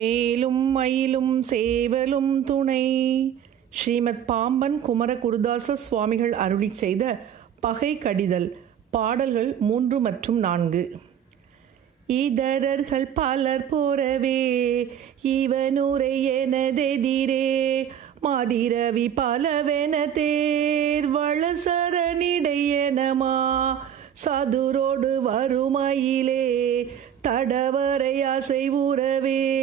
மேலும் மயிலும் சேவலும் துணை. ஸ்ரீமத் பாம்பன் குமர குருதாச சுவாமிகள் அருளி செய்த பகை கடிதல் பாடல்கள் மூன்று மற்றும் நான்கு. இதரர்கள் பலர் போறவே இவனுரை எனதெதிரே மாதிரவி பலவென தேர் வளசரனிடையனமா சதுரோடு வறுமையிலே தடவரை அசைவுறவே.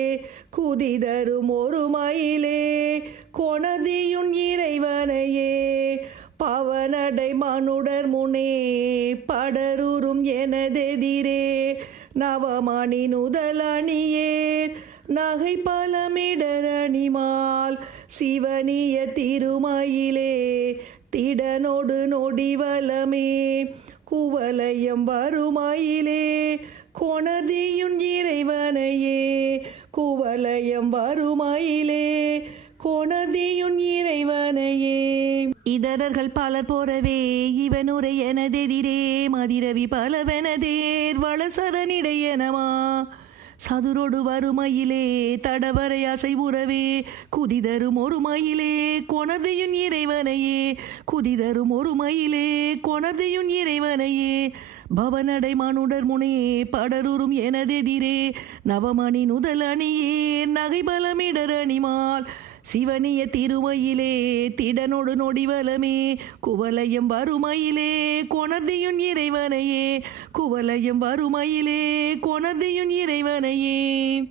குதிதரும் ஒரு மயிலே கொணதியுன் இறைவனையே. பவனடை மனுடர் முனே படருறும் எனதெதிரே. நவமணி நுதலணியே நகை பலமிடரணிமால் சிவனிய திருமயிலே திடனோடு நொடிவலமே குவலயம் வருமயிலே கொணதியுன் இறைவனையே. குவலயம் வருமாயிலே கோணதியுன் இறைவனையே. இதரர்கள் பலர் போறவே இவனுரையனதெதிரே மதிரவி பலவெனதேர் வளசரனிடையனமா சதுரொடு வறுமையிலே தடவரை அசைவுறவே குதிதரும் ஒரு மயிலே இறைவனையே குதிதரும் ஒரு மயிலே கொணர்தையுன் இறைவனையே. பவனடை மானுடர் முனையே படருறும் எனதெதிரே நவமணி நுதல் அணியே நகைபலமிடர் அணிமால். சிவனிய திருமயிலே திடனொடு நொடிவலமே குவலயம் வறுமையிலே கொணர்தியுன் இறைவனையே. குவலயம் வறுமையிலே கொணர்தியுன் இறைவனையே.